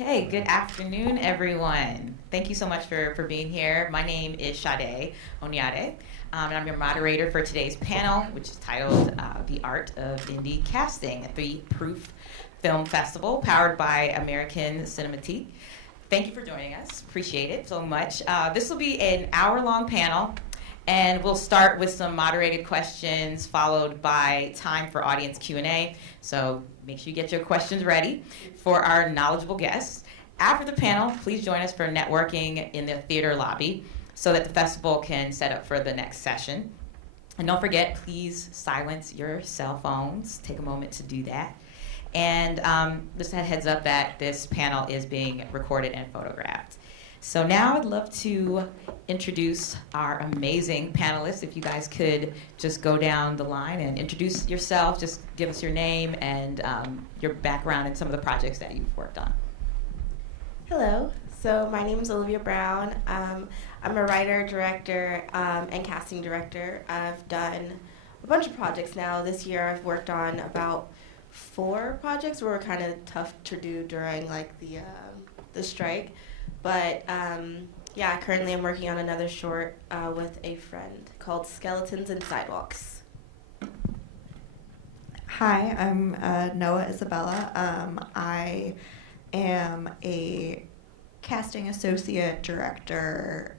Okay, good afternoon, everyone. Thank you so much for being here. My name is Sade, Oyinade, and I'm your moderator for today's panel, which is titled The Art of Indie Casting at the Proof Film Festival, powered by American Cinematique. Thank you for joining us. Appreciate it so much. This will be an hour-long panel, and we'll start with some moderated questions, followed by time for audience Q&A. So make sure you get your questions ready for our knowledgeable guests. After the panel, please join us for networking in the theater lobby so that the festival can set up for the next session. And don't forget, please silence your cell phones. Take a moment to do that. And just a heads up that this panel is being recorded and photographed. So now I'd love to introduce our amazing panelists. If you guys could just go down the line and introduce yourself, just give us your name and your background and some of the projects that you've worked on. Hello, so my name is Olivia Brown. I'm a writer, director, and casting director. I've done a bunch of projects now. This year I've worked on about 4 projects that were kind of tough to do during like the strike. But yeah, currently I'm working on another short with a friend called Skeletons and Sidewalks. Hi, I'm Noah Isabella. I am a casting associate director,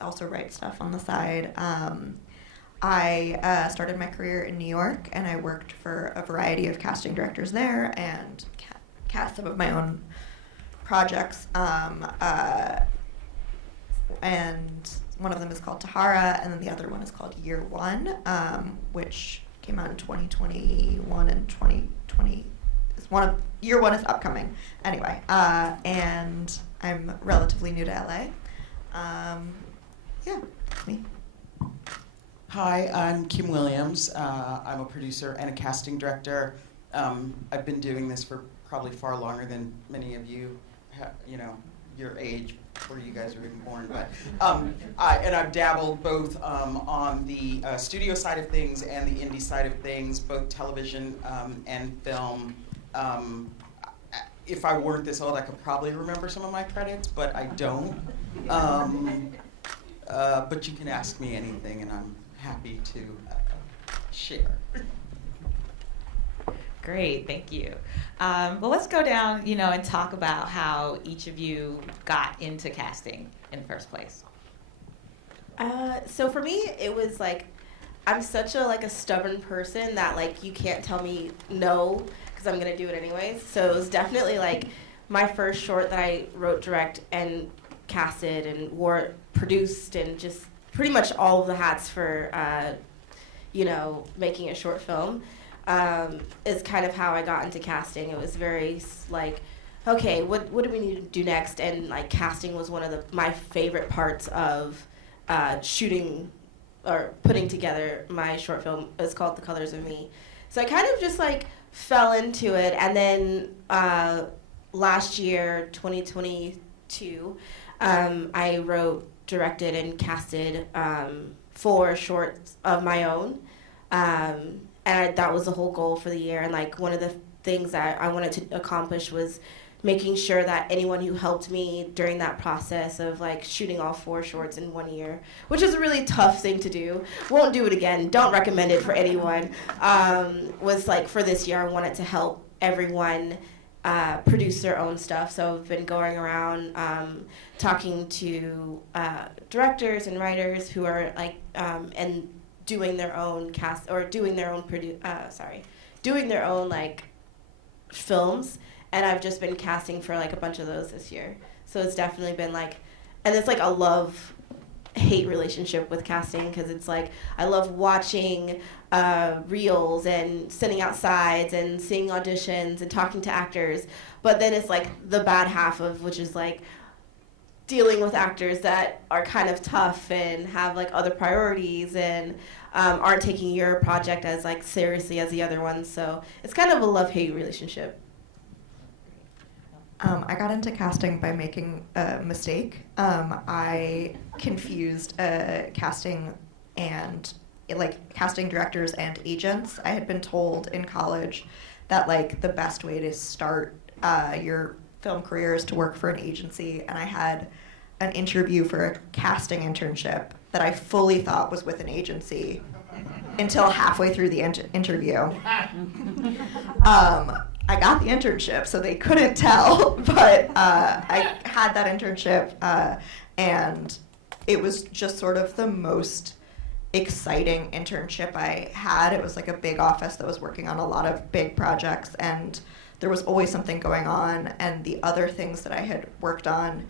also write stuff on the side. I started my career in New York, and I worked for a variety of casting directors there and cast some of my own projects, and one of them is called Tahara, and then the other one is called Year One, which came out in 2021 and 2020. Year One is upcoming. Anyway, and I'm relatively new to LA. Yeah, that's me. Hi, I'm Kim Williams. I'm a producer and a casting director. I've been doing this for probably far longer than many of you, your age, before you guys were even born. But I've dabbled both on the studio side of things and the indie side of things, both television and film. If I weren't this old, I could probably remember some of my credits, but I don't. But you can ask me anything, and I'm happy to share. Great, thank you. Well, let's go down, and talk about how each of you got into casting in the first place. So for me, it was like, I'm such a stubborn person that you can't tell me no, because I'm gonna do it anyways. So it was definitely my first short that I wrote, direct, and casted and produced, and just pretty much all of the hats for, making a short film. Is kind of how I got into casting. It was very okay, what do we need to do next? And casting was one of my favorite parts of shooting or putting together my short film. It's called The Colors of Me. So I kind of just fell into it, and then last year, 2022, I wrote, directed, and casted 4 shorts of my own. And that was the whole goal for the year. And one of the things that I wanted to accomplish was making sure that anyone who helped me during that process of shooting all 4 shorts in 1 year, which is a really tough thing to do. Won't do it again. Don't recommend it for anyone. Was for this year, I wanted to help everyone produce their own stuff. So I've been going around talking to directors and writers who are and doing their own cast or doing their own films, and I've just been casting for a bunch of those this year. So it's definitely been and it's a love-hate relationship with casting, because it's I love watching reels and sitting outside and seeing auditions and talking to actors, but then it's the bad half of which is dealing with actors that are kind of tough and have other priorities and aren't taking your project as seriously as the other ones. So it's kind of a love-hate relationship. I got into casting by making a mistake. I confused casting and casting directors and agents. I had been told in college that the best way to start your film careers to work for an agency, and I had an interview for a casting internship that I fully thought was with an agency until halfway through the interview. I got the internship, so they couldn't tell, but I had that internship, and it was just sort of the most exciting internship I had. It was like a big office that was working on a lot of big projects, and there was always something going on. And the other things that I had worked on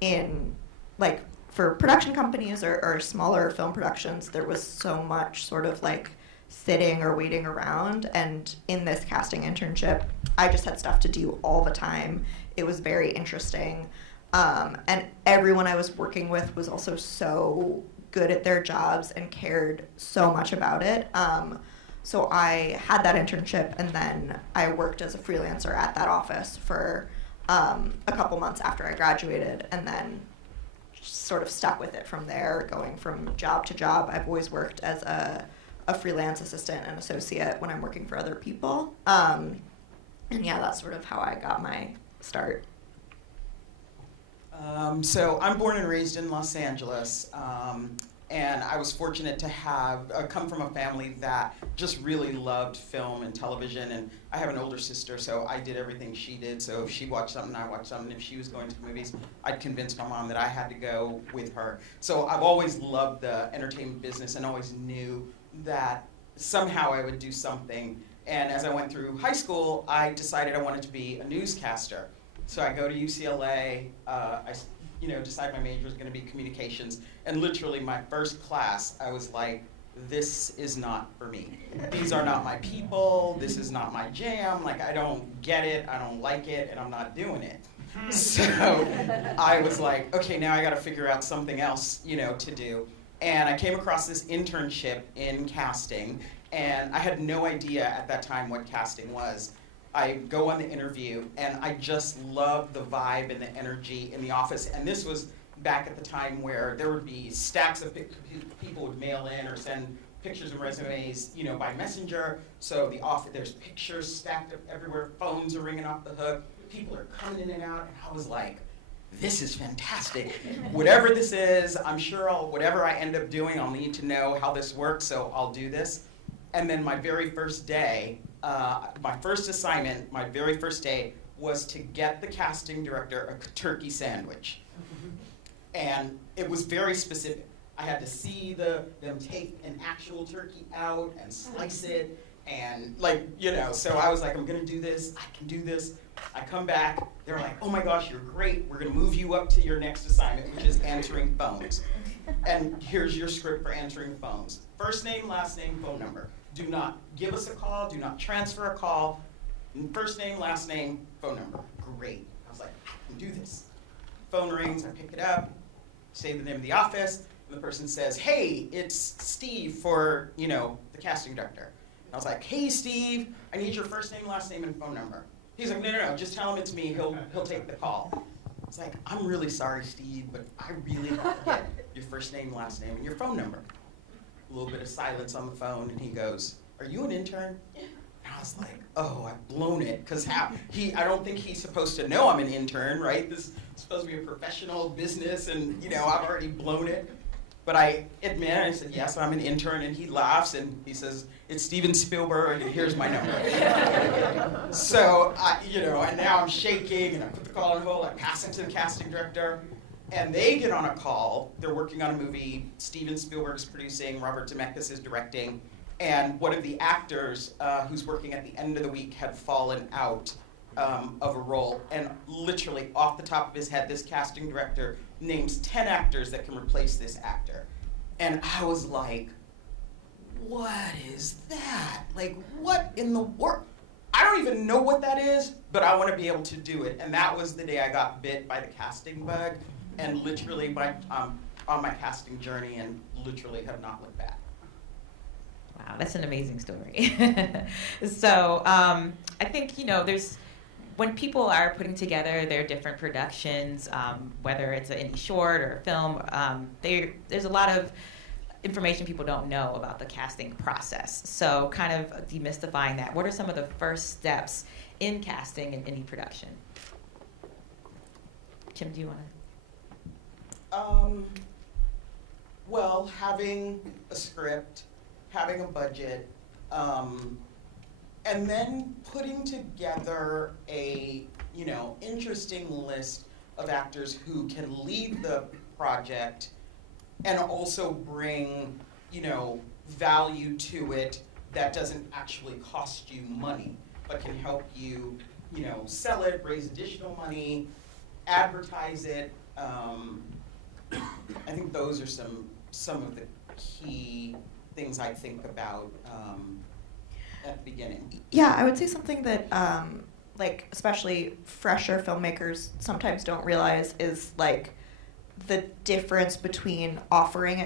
in, like, for production companies or smaller film productions, there was so much sort of like sitting or waiting around. And in this casting internship, I just had stuff to do all the time. It was very interesting. And everyone I was working with was also so good at their jobs and cared so much about it. So I had that internship, and then I worked as a freelancer at that office for a couple months after I graduated, and then sort of stuck with it from there, going from job to job. I've always worked as a freelance assistant and associate when I'm working for other people. And yeah, that's sort of how I got my start. So I'm born and raised in Los Angeles, and I was fortunate to have come from a family that just really loved film and television. And I have an older sister, so I did everything she did. So if she watched something, I watched something. If she was going to the movies, I'd convince my mom that I had to go with her. So I've always loved the entertainment business and always knew that somehow I would do something. And as I went through high school, I decided I wanted to be a newscaster. So I go to UCLA, I decide my major is going to be communications, and literally my first class, I was like, this is not for me. These are not my people, this is not my jam, like I don't get it, I don't like it, and I'm not doing it. So I was like, okay, now I got to figure out something else, to do. And I came across this internship in casting, and I had no idea at that time what casting was. I go on the interview, and I just loved the vibe and the energy in the office. And this was back at the time where there would be stacks of people would mail in or send pictures and resumes, by messenger. So the office, there's pictures stacked up everywhere. Phones are ringing off the hook. People are coming in and out. And I was like, this is fantastic. Whatever this is, I'm sure whatever I end up doing, I'll need to know how this works, so I'll do this. And then my very first day, my first assignment, my very first day, was to get the casting director a turkey sandwich. And it was very specific. I had to see them take an actual turkey out and slice it, and so I was like, I'm gonna do this, I can do this. I come back, they're like, oh my gosh, you're great, we're gonna move you up to your next assignment, which is answering phones. And here's your script for answering phones. First name, last name, phone number. Do not give us a call, do not transfer a call. First name, last name, phone number. Great. I was like, I can do this. Phone rings, I pick it up, say the name of the office, and the person says, hey, it's Steve for, the casting director. And I was like, hey, Steve, I need your first name, last name, and phone number. He's like, no, just tell him it's me, he'll take the call. It's like, I'm really sorry, Steve, but I really have to get your first name, last name, and your phone number. A little bit of silence on the phone, and he goes, are you an intern? And I was like, oh, I've blown it, because I don't think he's supposed to know I'm an intern, right? This is supposed to be a professional business, and I've already blown it. But I admit, I said, yes, I'm an intern, and he laughs, and he says, it's Steven Spielberg, and here's my number. So, and now I'm shaking, and I put the call on hold, I pass it to the casting director, and they get on a call. They're working on a movie Steven Spielberg's producing, Robert Zemeckis is directing, and one of the actors who's working at the end of the week had fallen out of a role, and literally off the top of his head, this casting director names 10 actors that can replace this actor. And I was like, what is that? Like, what in the world? I don't even know what that is, but I want to be able to do it. And that was the day I got bit by the casting bug, and literally on my casting journey, and literally have not looked back. Wow, that's an amazing story. So I think, there's, when people are putting together their different productions, whether it's any short or film, there's a lot of information people don't know about the casting process. So kind of demystifying that, what are some of the first steps in casting in any production? Tim, do you want to? Well, having a script, having a budget, and then putting together a, interesting list of actors who can lead the project and also bring, value to it that doesn't actually cost you money, but can help you, sell it, raise additional money, advertise it. I think those are some of the key things I think about at the beginning. Yeah, I would say something that especially fresher filmmakers sometimes don't realize is the difference between offering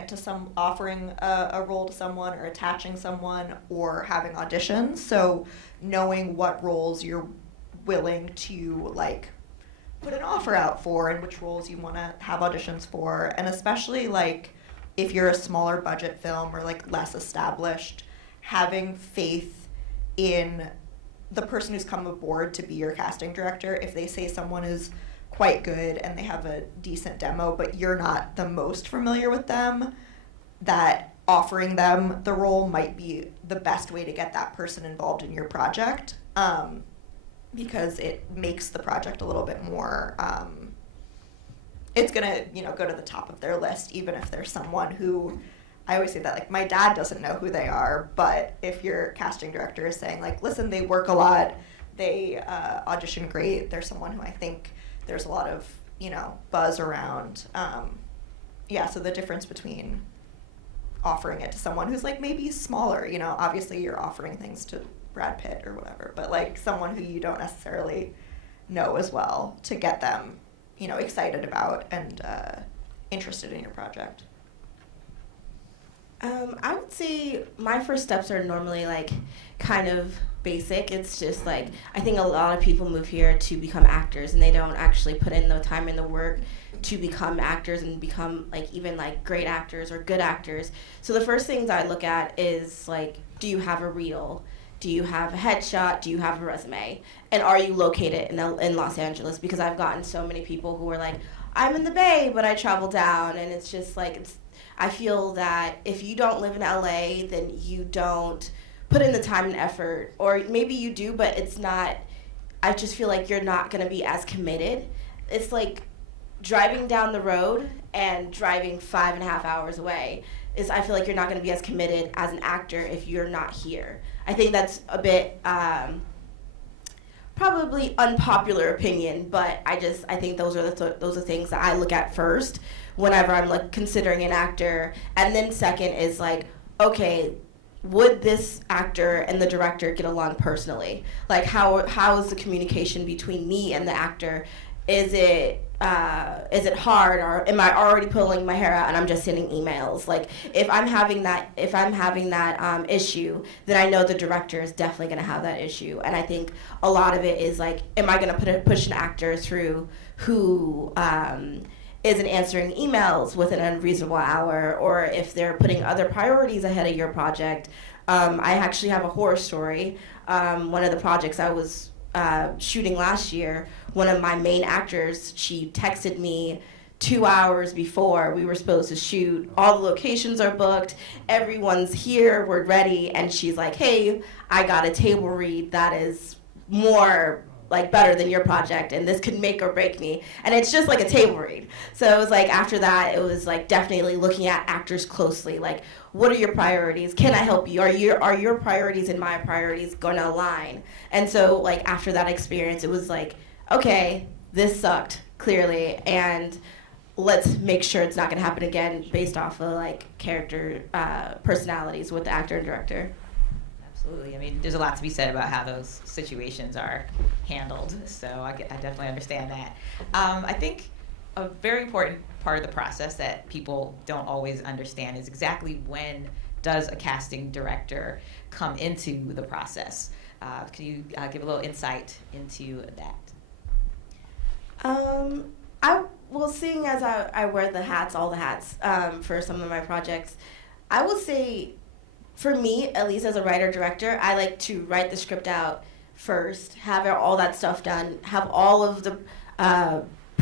a role to someone or attaching someone or having auditions. So knowing what roles you're willing to put an offer out for and which roles you want to have auditions for, and especially if you're a smaller budget film or less established, having faith in the person who's come aboard to be your casting director. If they say someone is quite good and they have a decent demo, but you're not the most familiar with them, that offering them the role might be the best way to get that person involved in your project, because it makes the project a little bit more, it's gonna, go to the top of their list, even if there's someone who, I always say that, my dad doesn't know who they are, but if your casting director is saying, listen, they work a lot, they audition great, there's someone who I think there's a lot of, buzz around. So the difference between offering it to someone who's maybe smaller, obviously you're offering things to Brad Pitt or whatever, but someone who you don't necessarily know as well, to get them, excited about and interested in your project. I would say my first steps are normally kind of basic. It's just I think a lot of people move here to become actors and they don't actually put in the time and the work to become actors and become even great actors or good actors. So the first things I look at is do you have a reel? Do you have a headshot? Do you have a resume? And are you located in Los Angeles? Because I've gotten so many people who are I'm in the Bay, but I travel down, and it's just I feel that if you don't live in LA, then you don't put in the time and effort, or maybe you do, but it's not, I just feel you're not going to be as committed. It's driving down the road and driving 5.5 hours away I feel you're not going to be as committed as an actor if you're not here. I think that's a bit probably unpopular opinion, but I think those are things that I look at first whenever I'm considering an actor. And then second is okay, would this actor and the director get along personally? How is the communication between me and the actor? Is it hard, or am I already pulling my hair out and I'm just sending emails? If I'm having that issue, then I know the director is definitely going to have that issue. And I think a lot of it is am I going to push an actor through who isn't answering emails within an unreasonable hour, or if they're putting other priorities ahead of your project. I actually have a horror story. One of the projects I was shooting last year, one of my main actors, she texted me 2 hours before we were supposed to shoot. All the locations are booked, everyone's here, we're ready, and she's hey, I got a table read that is more better than your project, and this could make or break me. And it's just a table read. So it was after that, it was definitely looking at actors closely. What are your priorities? Can I help you? Are your priorities and my priorities going to align? And so after that experience, it was okay, this sucked clearly, and let's make sure it's not going to happen again based off of character personalities with the actor and director. Absolutely. I mean, there's a lot to be said about how those situations are handled, so I definitely understand that. I think a very important part of the process that people don't always understand is exactly when does a casting director come into the process. Can you give a little insight into that? Seeing as I wear all the hats for some of my projects, I will say, for me, at least as a writer-director, I like to write the script out first, have all that stuff done, have all of the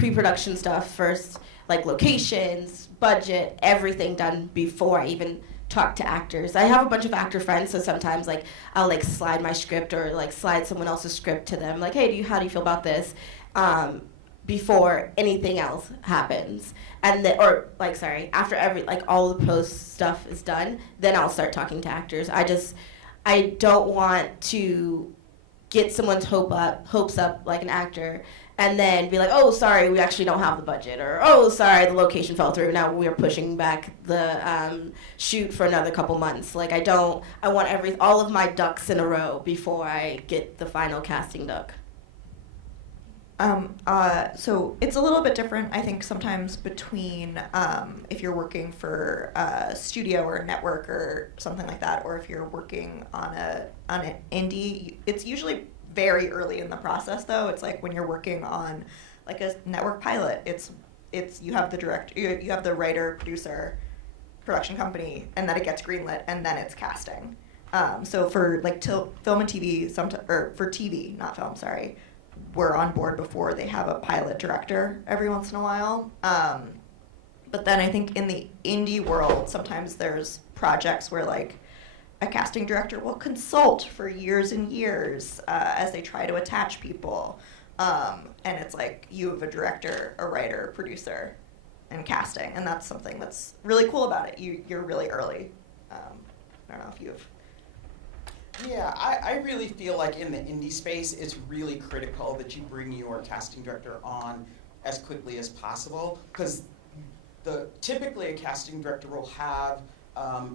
pre-production stuff first, like locations, budget, everything done before I even talk to actors. I have a bunch of actor friends, so sometimes like I'll like slide my script or like slide someone else's script to them, like, hey, how do you feel about this? Before anything else happens, and then, or like, sorry, after every, like, all the post stuff is done, then I'll start talking to actors. I don't want to get someone's hopes up, like an actor, and then be like, oh, sorry, we actually don't have the budget, or oh, sorry, the location fell through, now we're pushing back the shoot for another couple months. Like, I want all of my ducks in a row before I get the final casting duck. So it's a little bit different, I think, sometimes between if you're working for a studio or a network or something like that, or if you're working on an indie. It's usually very early in the process, though. It's like when you're working on like a network pilot. It's you have the director, you have the writer, producer, production company, and then it gets greenlit, and then it's casting. So for like film and TV, or for TV, not film, sorry. We're on board before they have a pilot director every once in a while. But then I think in the indie world, sometimes there's projects where like a casting director will consult for years and years as they try to attach people. And it's like you have a director, a writer, a producer, and casting. And that's something that's really cool about it. You're really early. I don't know if you've... Yeah, I really feel like in the indie space, it's really critical that you bring your casting director on as quickly as possible, because typically a casting director will have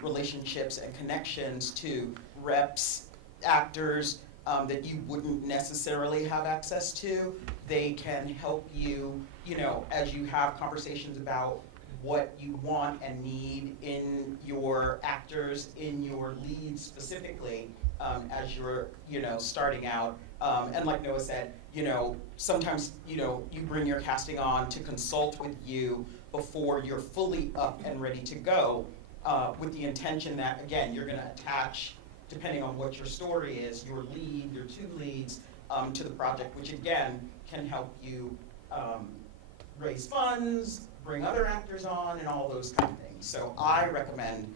relationships and connections to reps, actors that you wouldn't necessarily have access to. They can help you, as you have conversations about what you want and need in your actors, in your leads specifically, as you're, starting out. And like Noah said, sometimes, you bring your casting on to consult with you before you're fully up and ready to go, with the intention that, again, you're going to attach, depending on what your story is, your lead, your two leads, to the project, which again can help you raise funds, bring other actors on, and all those kind of things. So I recommend,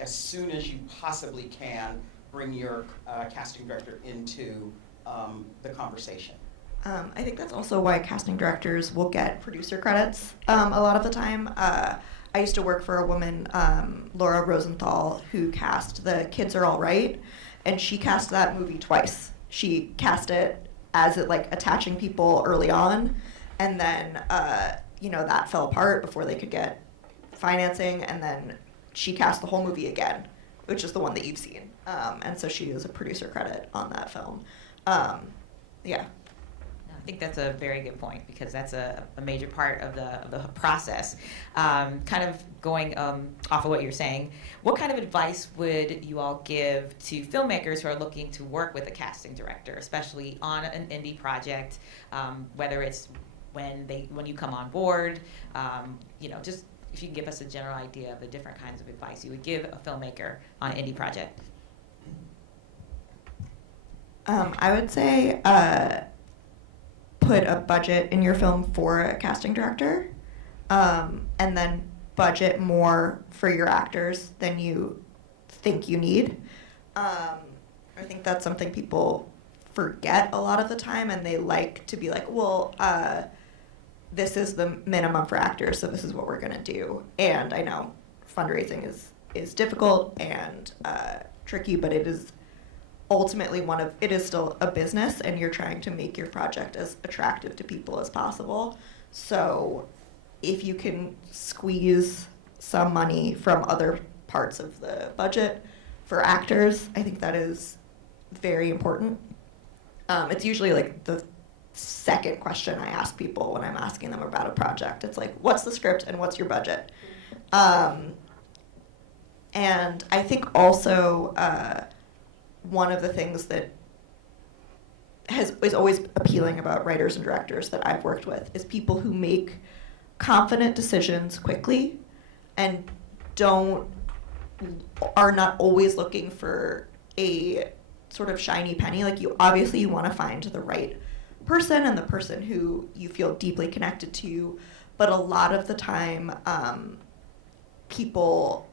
as soon as you possibly can, bring your casting director into the conversation. I think that's also why casting directors will get producer credits a lot of the time. I used to work for a woman, Laura Rosenthal, who cast The Kids Are All Right, and she cast that movie twice. She cast it as attaching people early on, and then that fell apart before they could get financing, and then she cast the whole movie again, which is the one that you've seen. And so she is a producer credit on that film. Yeah. I think that's a very good point, because that's a major part of the process. Kind of going off of what you're saying, what kind of advice would you all give to filmmakers who are looking to work with a casting director, especially on an indie project, whether it's when you come on board, just if you can give us a general idea of the different kinds of advice you would give a filmmaker on an indie project. I would say put a budget in your film for a casting director, and then budget more for your actors than you think you need. I think that's something people forget a lot of the time, and they like to be like, well, this is the minimum for actors, so this is what we're going to do. And I know fundraising is difficult and tricky, but it is ultimately it is still a business, and you're trying to make your project as attractive to people as possible. So if you can squeeze some money from other parts of the budget for actors, I think that is very important. It's usually the second question I ask people when I'm asking them about a project. It's like, what's the script and what's your budget? And I think also one of the things that is always appealing about writers and directors that I've worked with is people who make confident decisions quickly and are not always looking for a sort of shiny penny. You want to find the right person and the person who you feel deeply connected to. But a lot of the time, people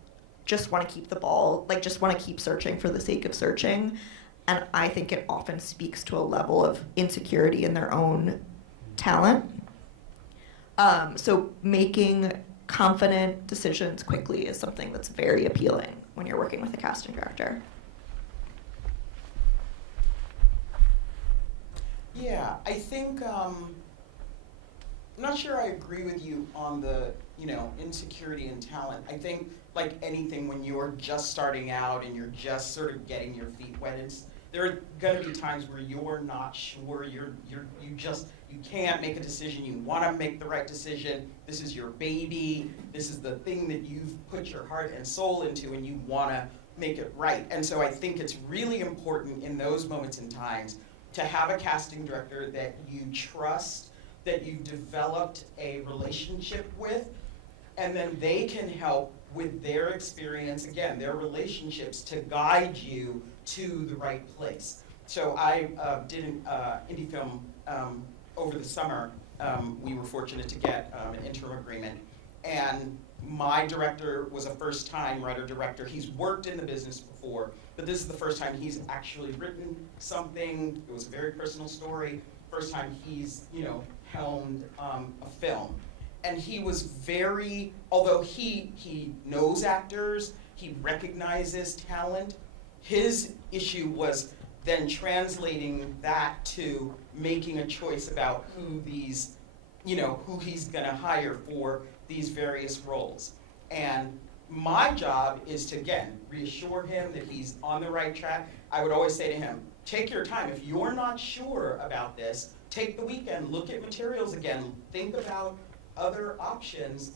just want to keep the ball, like just want to keep searching for the sake of searching. And I think it often speaks to a level of insecurity in their own talent. So making confident decisions quickly is something that's very appealing when you're working with a casting director. Yeah, I think, I'm not sure I agree with you on the, insecurity and talent. I think, like anything, when you're just starting out and you're just sort of getting your feet wet, there are going to be times where you're not sure, you can't make a decision, you want to make the right decision, this is your baby, this is the thing that you've put your heart and soul into, and you want to make it right. And so I think it's really important in those moments and times to have a casting director that you trust, that you've developed a relationship with, and then they can help with their experience, again, their relationships, to guide you to the right place. So I did an indie film over the summer. We were fortunate to get an interim agreement, and my director was a first-time writer-director. He's worked in the business before, but this is the first time he's actually written something. It was a very personal story. First time he's, helmed a film. And he was very, although he knows actors, he recognizes talent, his issue was then translating that to making a choice about who these, who he's gonna hire for these various roles. And my job is to, again, reassure him that he's on the right track. I would always say to him, take your time. If you're not sure about this, take the weekend, look at materials again, think about other options.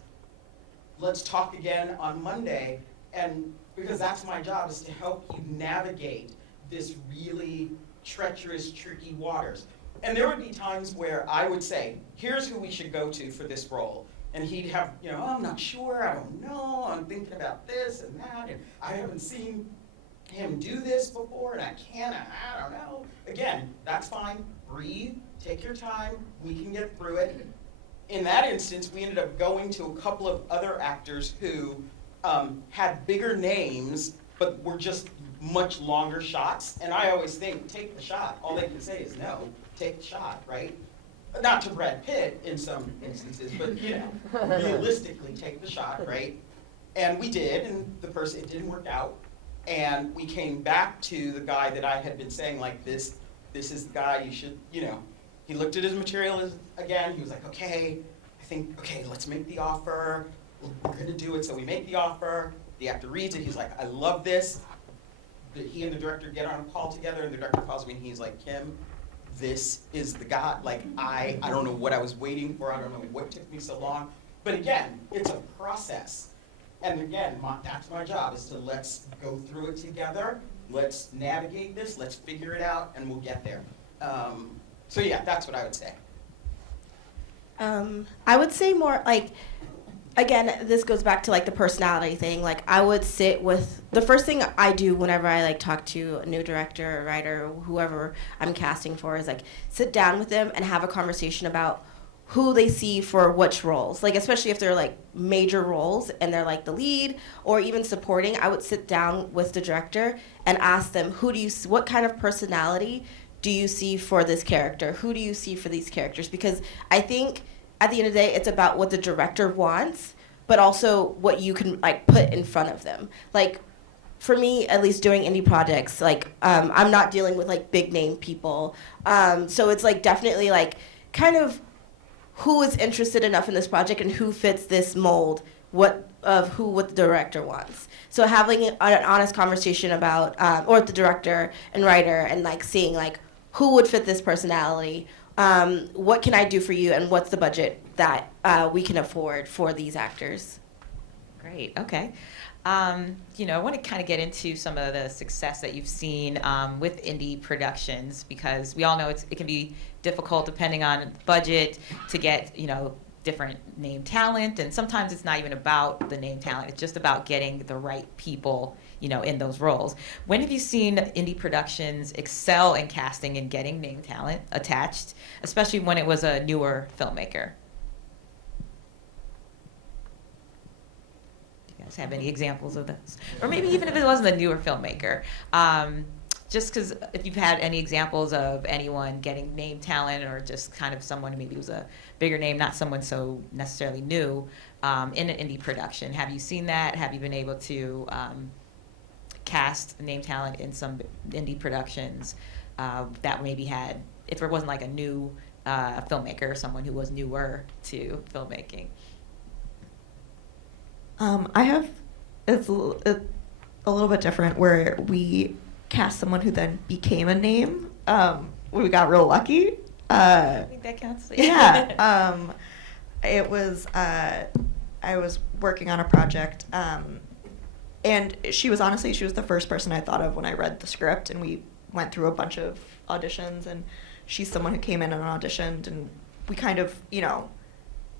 Let's talk again on Monday. And because that's my job, is to help you navigate this really treacherous, tricky waters. And there would be times where I would say, here's who we should go to for this role. And he'd have, oh, I'm not sure, I don't know, I'm thinking about this and that, and I haven't seen him do this before, and I don't know. Again, that's fine, breathe, take your time, we can get through it. In that instance, we ended up going to a couple of other actors who had bigger names, but were just much longer shots. And I always think, take the shot. All they can say is no, take the shot, right? Not to Brad Pitt in some instances, but realistically take the shot, right? And we did, and it didn't work out. And we came back to the guy that I had been saying, like, this is the guy you should, he looked at his material again, he was like, okay, let's make the offer, we're gonna do it. So we make the offer, the actor reads it, he's like, I love this. He and the director get on a call together, and the director calls me and he's like, Kim, this is the guy. Like, I don't know what I was waiting for, I don't know what took me so long. But again, it's a process. And again, that's my job, is to let's go through it together, let's navigate this, let's figure it out, and we'll get there. So yeah, that's what I would say. I would say more like, again, this goes back to like the personality thing. Like, I would sit with, the first thing I do whenever I like talk to a new director or writer, whoever I'm casting for, is like sit down with them and have a conversation about who they see for which roles. Like, especially if they're like major roles and they're like the lead or even supporting, I would sit down with the director and ask them, what kind of personality do you see for this character? Who do you see for these characters? Because I think at the end of the day, it's about what the director wants, but also what you can like put in front of them. Like, for me, at least doing indie projects, like I'm not dealing with like big name people. So it's like definitely like kind of who is interested enough in this project and who fits this mold, what the director wants. So having an honest conversation about, or the director and writer, and like seeing like who would fit this personality, what can I do for you, and what's the budget that we can afford for these actors. Great, okay. I want to kind of get into some of the success that you've seen with indie productions, because we all know it can be difficult depending on budget to get, different name talent, and sometimes it's not even about the name talent, it's just about getting the right people in those roles. When have you seen indie productions excel in casting and getting name talent attached, especially when it was a newer filmmaker? Do you guys have any examples of this? Or maybe even if it wasn't a newer filmmaker. Just because if you've had any examples of anyone getting name talent, or just kind of someone who maybe was a bigger name, not someone so necessarily new, in an indie production. Have you seen that? Have you been able to cast name talent in some indie productions that maybe had, if there wasn't like a new filmmaker or someone who was newer to filmmaking? I have, it's a little bit different, where we cast someone who then became a name. We got real lucky. I think that counts. Yeah. It was, I was working on a project, and she was the first person I thought of when I read the script, and we went through a bunch of auditions, and she's someone who came in and auditioned, and we kind of,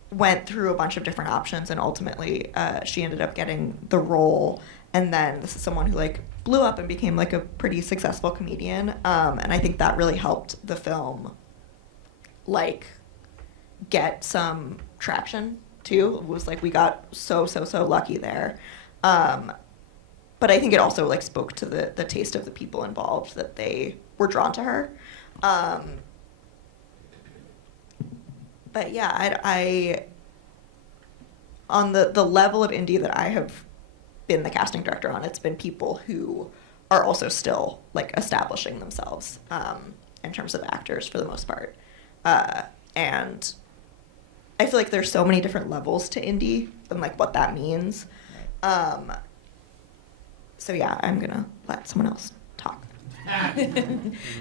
went through a bunch of different options, and ultimately she ended up getting the role. And then this is someone who like blew up and became like a pretty successful comedian, and I think that really helped the film like get some traction too. It was like we got so lucky there, but I think it also like spoke to the taste of the people involved, that they were drawn to her. But yeah, I on the level of indie that I have been the casting director on, it's been people who are also still like establishing themselves in terms of actors for the most part, and I feel like there's so many different levels to indie and like what that means. So yeah, I'm gonna let someone else talk.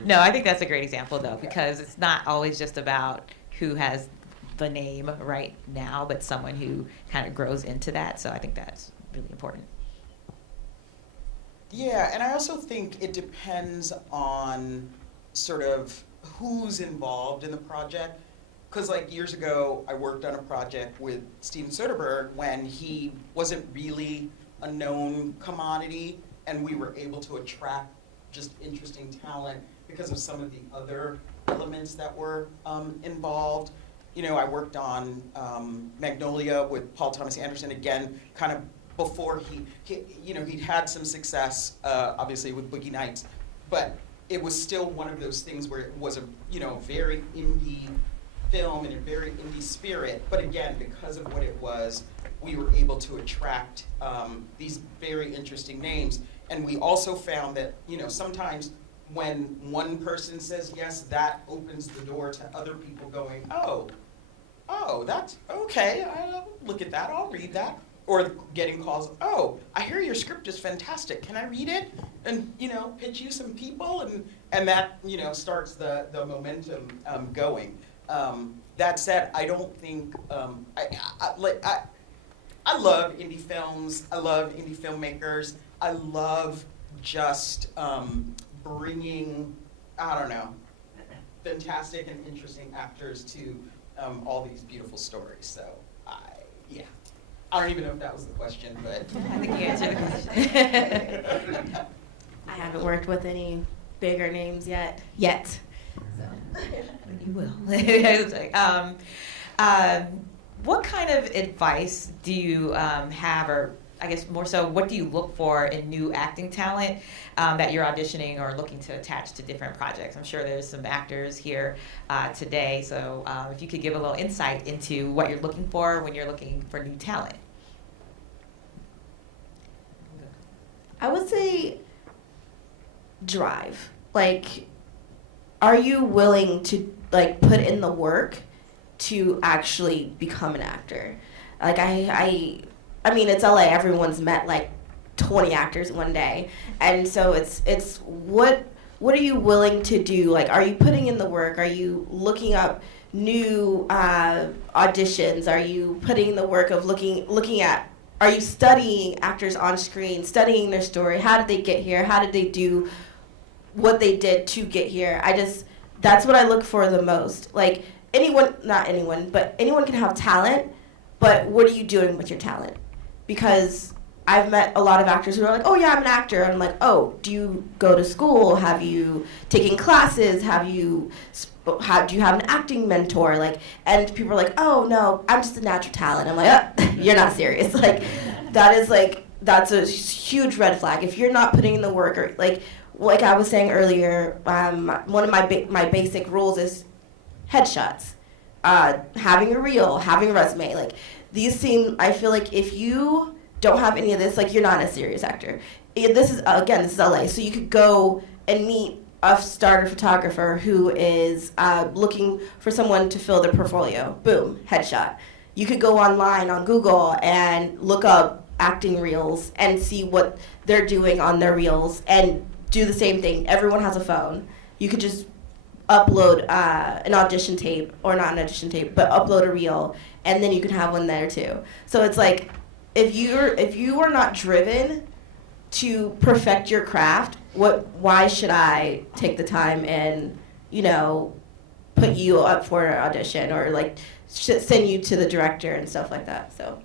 No, I think that's a great example though, because it's not always just about who has the name right now, but someone who kind of grows into that. So I think that's really important. Yeah, and I also think it depends on sort of who's involved in the project. Because like years ago, I worked on a project with Steven Soderbergh when he wasn't really a known commodity, and we were able to attract just interesting talent because of some of the other elements that were involved. I worked on Magnolia with Paul Thomas Anderson, again, kind of before he'd had some success, obviously with Boogie Nights, but it was still one of those things where it was a very indie film and a very indie spirit. But again, because of what it was, we were able to attract these very interesting names. And we also found that sometimes when one person says yes, that opens the door to other people going, oh, that's okay. I'll look at that. I'll read that. Or getting calls, oh, I hear your script is fantastic. Can I read it? And, pitch you some people, and that, starts the momentum going. That said, I don't think, I love indie films. I love indie filmmakers. I love just bringing, fantastic and interesting actors to all these beautiful stories. So, I don't even know if that was the question, but I think you answered the question. I haven't worked with any bigger names yet. So. You will. It's like, what kind of advice do you have, or I guess more so, what do you look for in new acting talent that you're auditioning or looking to attach to different projects? I'm sure there's some actors here today, so if you could give a little insight into what you're looking for when you're looking for new talent. I would say drive. Like, are you willing to like put in the work to actually become an actor? Like I mean, it's LA. Everyone's met like 20 actors one day, and so it's what are you willing to do? Like, are you putting in the work? Are you looking up new auditions? Are you putting in the work of looking at? Are you studying actors on screen, studying their story? How did they get here? How did they do what they did to get here? That's what I look for the most. Like, not anyone, but anyone can have talent, but what are you doing with your talent? Because I've met a lot of actors who are like, oh yeah, I'm an actor. And I'm like, oh, do you go to school? Have you taken classes? Do you have an acting mentor? Like, and people are like, oh no, I'm just a natural talent. I'm like, oh, you're not serious. Like, that's a huge red flag. If you're not putting in the work, or like I was saying earlier, one of my basic rules is headshots, having a reel, having a resume. Like, these I feel like if you don't have any of this, like, you're not a serious actor. This is LA, so you could go and meet a starter photographer who is looking for someone to fill their portfolio. Boom, headshot. You could go online on Google and look up acting reels and see what they're doing on their reels and do the same thing. Everyone has a phone. You could just upload an audition tape, or not an audition tape, but upload a reel, and then you can have one there too. So it's like, if you are not driven to perfect your craft, why should I take the time and, put you up for an audition, or like send you to the director and stuff like that? So.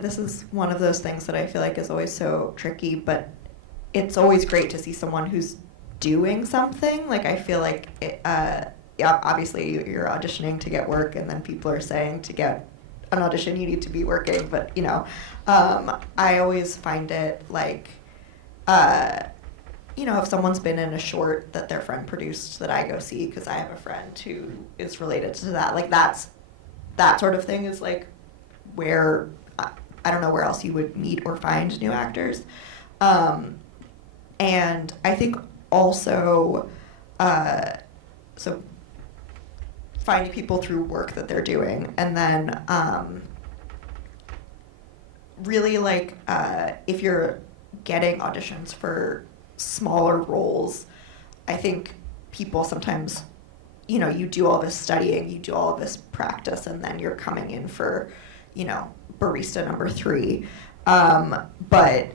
This is one of those things that I feel like is always so tricky, but it's always great to see someone who's doing something. Like, I feel like obviously you're auditioning to get work, and then people are saying to get an audition you need to be working, but I always find it like if someone's been in a short that their friend produced that I go see because I have a friend who is related to that, like, that sort of thing is like where I don't know where else you would meet or find new actors. And I think also so finding people through work that they're doing, and then really like if you're getting auditions for smaller roles, I think people sometimes, you do all this studying, you do all this practice, and then you're coming in for, barista number 3. But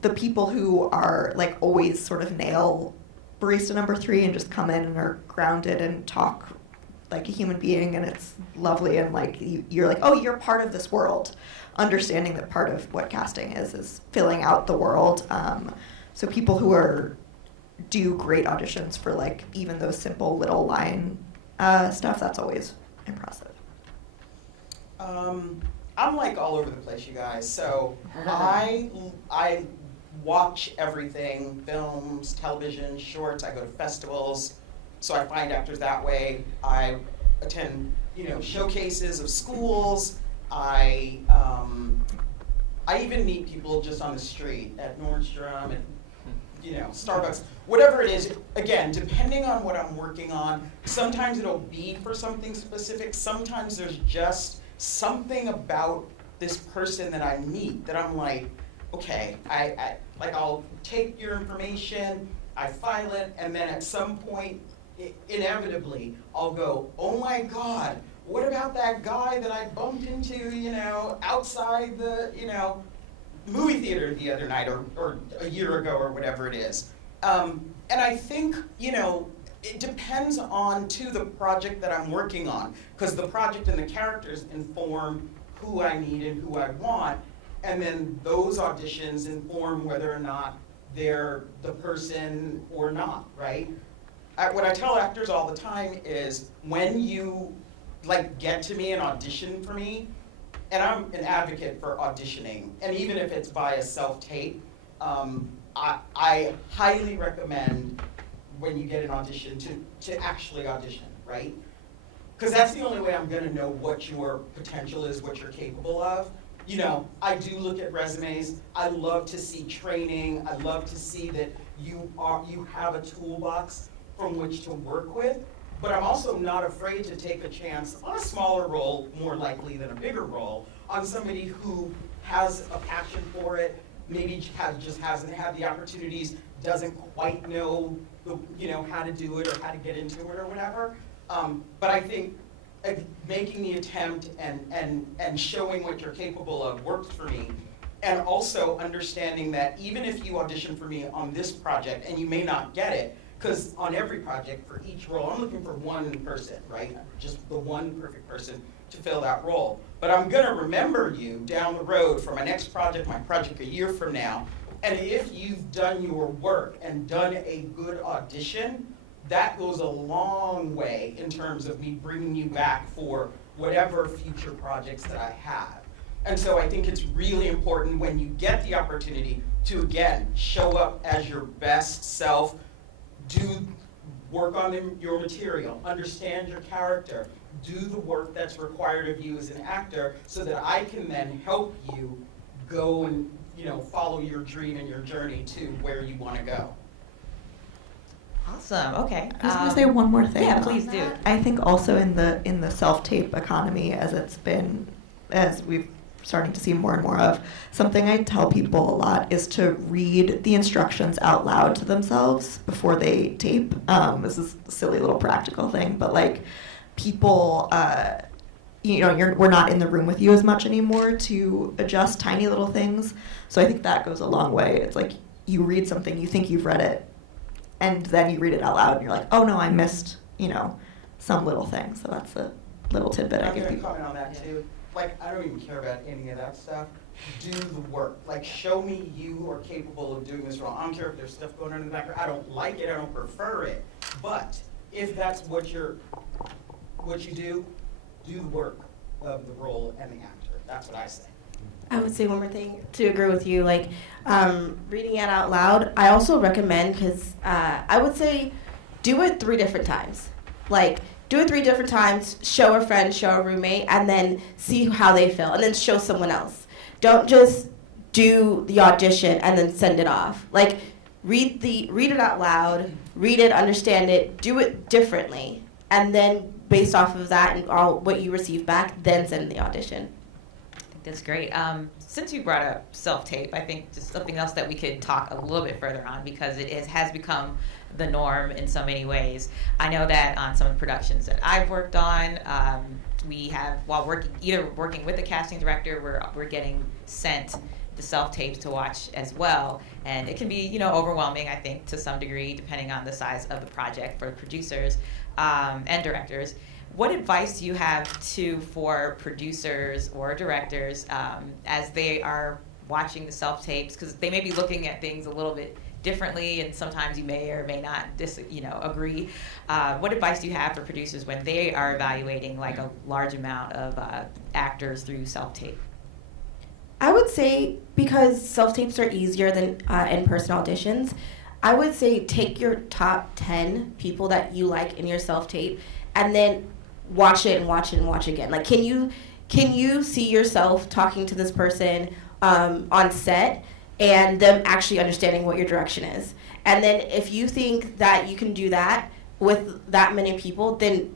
the people who are like always sort of nail barista number 3 and just come in and are grounded and talk like a human being, and it's lovely, and like you're like, oh, you're part of this world, understanding that part of what casting is filling out the world. So people who do great auditions for like even those simple little line stuff, that's always impressive. I'm like all over the place, you guys. So I watch everything: films, television, shorts. I go to festivals, so I find actors that way. I attend, showcases of schools. I even meet people just on the street at Nordstrom and Starbucks, whatever it is. Again, depending on what I'm working on, sometimes it'll be for something specific. Sometimes there's just something about this person that I meet that I'm like, okay, I'll take your information, I file it, and then at some point, inevitably, I'll go, oh my God, what about that guy that I bumped into, outside the, movie theater the other night, or a year ago, or whatever it is. And I think, it depends on, the project that I'm working on, because the project and the characters inform who I need and who I want, and then those auditions inform whether or not they're the person or not, right? What I tell actors all the time is, when you get to me and audition for me, and I'm an advocate for auditioning, and even if it's via self-tape, I highly recommend when you get an audition to actually audition, right? Because that's the only way I'm gonna know what your potential is, what you're capable of. I do look at resumes. I love to see training. I love to see that you have a toolbox from which to work with. But I'm also not afraid to take a chance on a smaller role, more likely than a bigger role, on somebody who has a passion for it, maybe just hasn't had the opportunities, doesn't quite know how to do it or how to get into it or whatever. But I think making the attempt and showing what you're capable of works for me. And also understanding that even if you audition for me on this project and you may not get it, Because on every project, for each role, I'm looking for one person, right? Just the one perfect person to fill that role. But I'm gonna remember you down the road for my next project, my project a year from now. And if you've done your work and done a good audition, that goes a long way in terms of me bringing you back for whatever future projects that I have. And so I think it's really important when you get the opportunity to, again, show up as your best self, do work on your material, understand your character, do the work that's required of you as an actor so that I can then help you go and follow your dream and your journey to where you want to go. Awesome. Okay. I was going to say one more thing. Yeah, on please do. that. I think also in the self-tape economy, as we've starting to see more and more of, something I tell people a lot is to read the instructions out loud to themselves before they tape. This is a silly little practical thing, but like people, we're not in the room with you as much anymore to adjust tiny little things. So I think that goes a long way. It's like you read something, you think you've read it, and then you read it out loud, and you're like, oh no, I missed, some little thing. So that's a little tidbit I I'm give going to people. comment on that too. Like, I don't even care about any of that stuff. Do the work. Like, show me you are capable of doing this role. I don't care if there's stuff going on in the background. I don't like it. I don't prefer it. But if that's what you do the work of the role and the actor. That's what I say. I would say one more thing to agree with you, like reading it out loud. I also recommend, because I would say do it 3 different times. Like, do it 3 different times, show a friend, show a roommate, and then see how they feel, and then show someone else. Don't just do the audition and then send it off. Like, read it out loud, read it, understand it, do it differently, and then based off of that and all what you receive back, then send the audition. I think that's great. Since you brought up self-tape, I think just something else that we could talk a little bit further on, because it has become the norm in so many ways. I know that on some of the productions that I've worked on, we have, while working with the casting director, we're getting sent the self-tapes to watch as well, and it can be overwhelming, I think, to some degree, depending on the size of the project for the producers and directors. What advice do you have for producers or directors as they are watching the self-tapes, because they may be looking at things a little bit differently, and sometimes you may or may not agree. What advice do you have for producers when they are evaluating like a large amount of actors through self-tape? I would say, because self-tapes are easier than in-person auditions, I would say take your top 10 people that you like in your self-tape and then watch it and watch it and watch again. Like, can you see yourself talking to this person on set and them actually understanding what your direction is? And then if you think that you can do that with that many people, then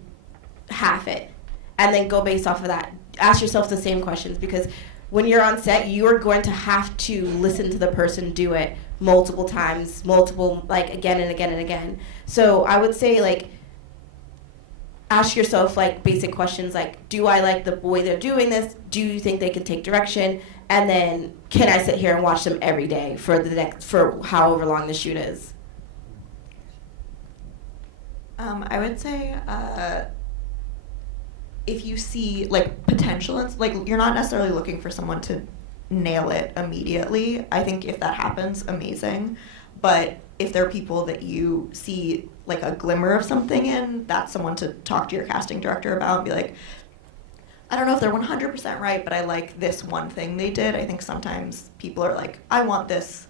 half it. And then go based off of that. Ask yourself the same questions, because when you're on set, you are going to have to listen to the person do it multiple times, like again and again and again. So I would say, like, ask yourself like basic questions like, do I like the way they're doing this? Do you think they can take direction? And then, can I sit here and watch them every day for however long the shoot is? I would say if you see like potential, it's like you're not necessarily looking for someone to nail it immediately. I think if that happens, amazing. But if there are people that you see like a glimmer of something in, that's someone to talk to your casting director about and be like, I don't know if they're 100% right, but I like this one thing they did. I think sometimes people are like, I want this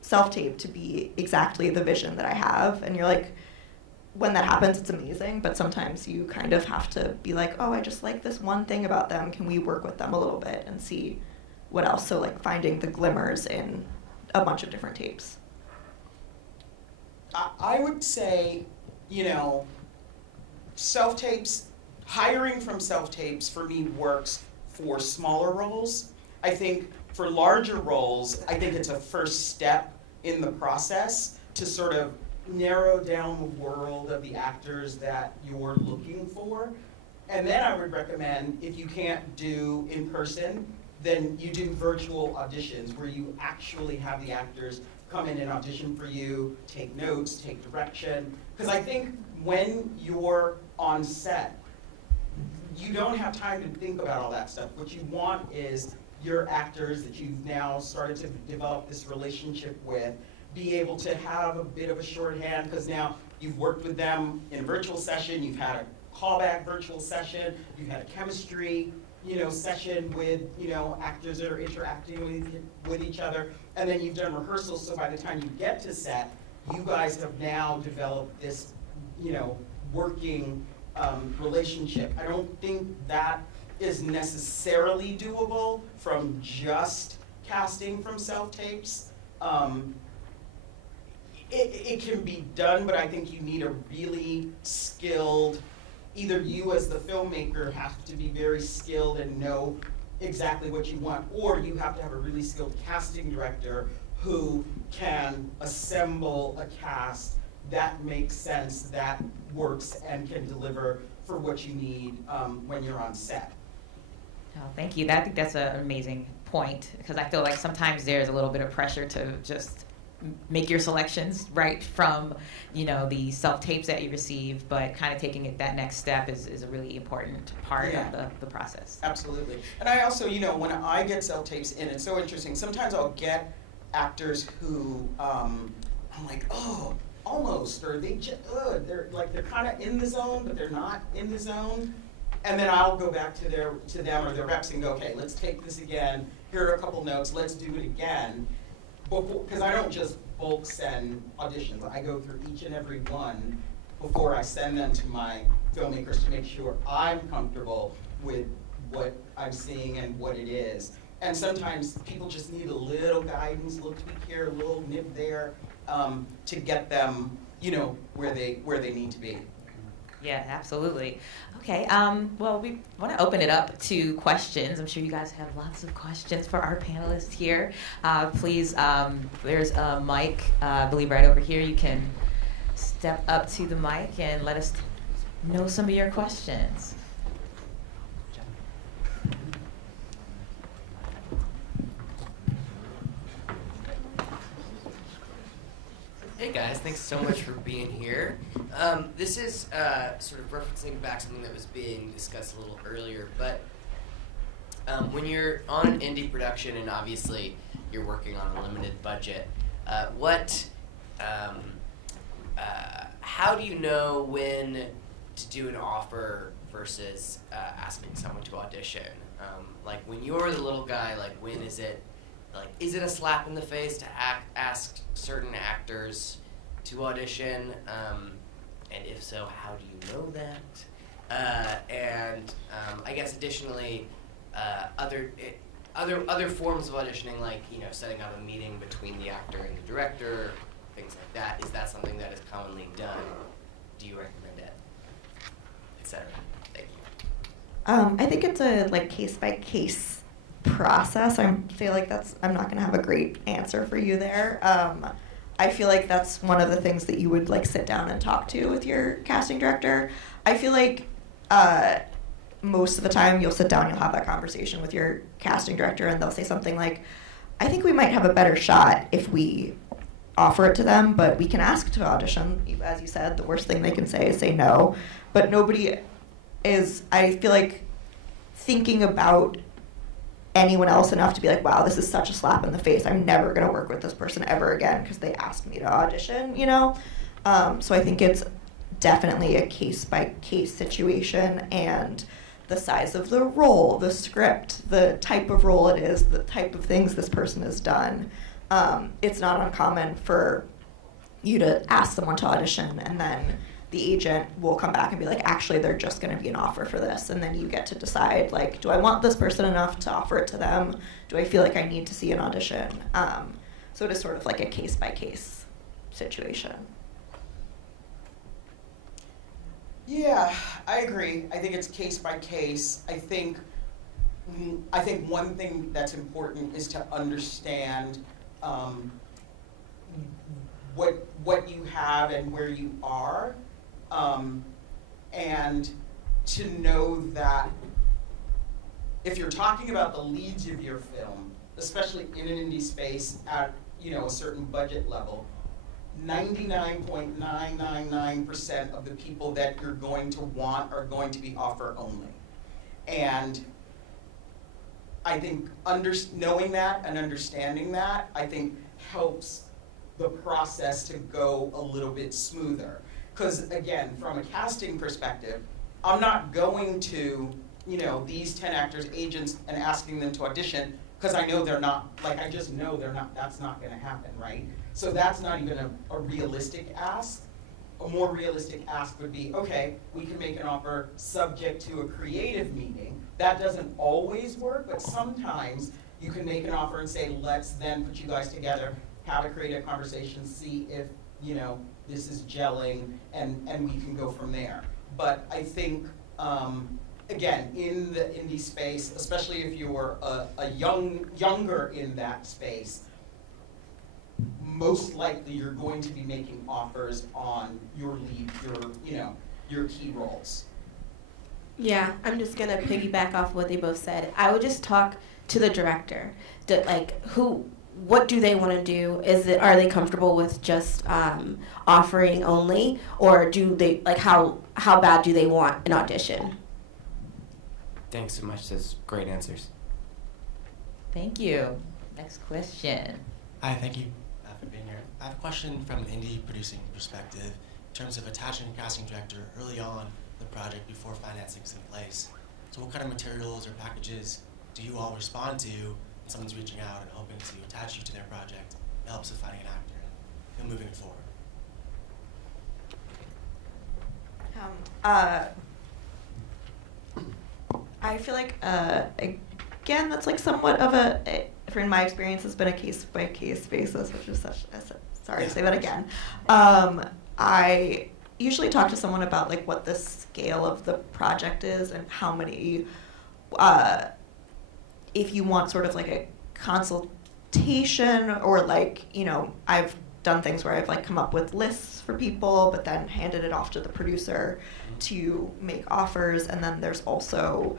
self-tape to be exactly the vision that I have. And you're like, when that happens, it's amazing. But sometimes you kind of have to be like, oh, I just like this one thing about them. Can we work with them a little bit and see what else? So like finding the glimmers in a bunch of different tapes. I would say, self-tapes, hiring from self-tapes for me works for smaller roles. I think for larger roles, I think it's a first step in the process to sort of narrow down the world of the actors that you're looking for. And then I would recommend, if you can't do in person, then you do virtual auditions where you actually have the actors come in and audition for you, take notes, take direction. Because I think when you're on set, you don't have time to think about all that stuff. What you want is your actors that you've now started to develop this relationship with, be able to have a bit of a shorthand, because now you've worked with them in a virtual session, you've had a callback virtual session, you've had a chemistry, session with, actors that are interacting with each other, and then you've done rehearsals, so by the time you get to set, you guys have now developed this, working relationship. I don't think that is necessarily doable from just casting from self-tapes. It can be done, but I think you need a really skilled, either you as the filmmaker have to be very skilled and know exactly what you want, or you have to have a really skilled casting director who can assemble a cast that makes sense, that works, and can deliver for what you need when you're on set. Oh, thank you. I think that's an amazing point, because I feel like sometimes there's a little bit of pressure to just make your selections right from, the self-tapes that you receive, but kind of taking it that next step is a really important part of the process. Absolutely. And I also, when I get self-tapes in, it's so interesting. Sometimes I'll get actors who I'm like, oh, almost, or they're kind of in the zone, but they're not in the zone. And then I'll go back to them or their reps and go, okay, let's take this again. Here are a couple notes. Let's do it again. Because I don't just bulk send auditions. I go through each and every one before I send them to my filmmakers to make sure I'm comfortable with what I'm seeing and what it is. And sometimes people just need a little guidance, a little tweak here, a little nip there, to get them, where they need to be. Yeah, absolutely. Okay, well, we want to open it up to questions. I'm sure you guys have lots of questions for our panelists here. Please, there's a mic, I believe right over here. You can step up to the mic and let us know some of your questions. Hey guys, thanks so much for being here. This is sort of referencing back something that was being discussed a little earlier, but when you're on an indie production and obviously you're working on a limited budget, how do you know when to do an offer versus asking someone to audition? Like when you're the little guy, when is it? Is it a slap in the face to ask certain actors to audition? And if so, how do you know that? And I guess additionally, other forms of auditioning, setting up a meeting between the actor and the director, things like that. Is that something that is commonly done? Do you recommend it? Etc. Thank you. I think it's a case by case process. I feel like I'm not going to have a great answer for you there. I feel like that's one of the things that you would sit down and talk to with your casting director. I feel like most of the time you'll sit down, you'll have that conversation with your casting director, and they'll say something like, I think we might have a better shot if we offer it to them, but we can ask to audition. As you said, the worst thing they can say is say no. But nobody is, I feel like, thinking about anyone else enough to be like, wow, this is such a slap in the face. I'm never going to work with this person ever again because they asked me to audition, So I think it's definitely a case-by-case situation, and the size of the role, the script, the type of role it is, the type of things this person has done. It's not uncommon for you to ask someone to audition, and then the agent will come back and be like, actually, they're just going to be an offer for this. And then you get to decide, do I want this person enough to offer it to them? Do I feel like I need to see an audition? So it is sort of like a case-by-case situation. Yeah, I agree. I think it's case by case. I think one thing that's important is to understand what you have and where you are, and to know that if you're talking about the leads of your film, especially in an indie space at a certain budget level, 99.999% of the people that you're going to want are going to be offer only. And I think knowing that and understanding that, I think helps the process to go a little bit smoother. Because again, from a casting perspective, I'm not going to, these 10 actors, agents, and asking them to audition because I know they're not, I just know they're not, that's not gonna happen, right? So that's not even a realistic ask. A more realistic ask would be, okay, we can make an offer subject to a creative meeting. That doesn't always work, but sometimes you can make an offer and say, let's then put you guys together, have a creative conversation, see if, this is gelling, and we can go from there. But I think, again, in the indie space, especially if you're younger in that space, most likely you're going to be making offers on your lead, your key roles. Yeah, I'm just gonna piggyback off what they both said. I would just talk to the director. What do they want to do? Are they comfortable with just offering only, or do they how bad do they want an audition? Thanks so much. Those great answers. Thank you. Next question. Hi, thank you for being here. I have a question from an indie producing perspective in terms of attaching a casting director early on in the project before financing's in place. So what kind of materials or packages do you all respond to when someone's reaching out and hoping to attach you to their project? It helps with finding an actor and moving it forward. I feel like, again, that's somewhat of in my experience, has been a case-by-case basis, which is sorry to say that again. I usually talk to someone about what the scale of the project is and how many, if you want sort of a consultation or I've done things where I've come up with lists for people, but then handed it off to the producer to make offers, and then there's also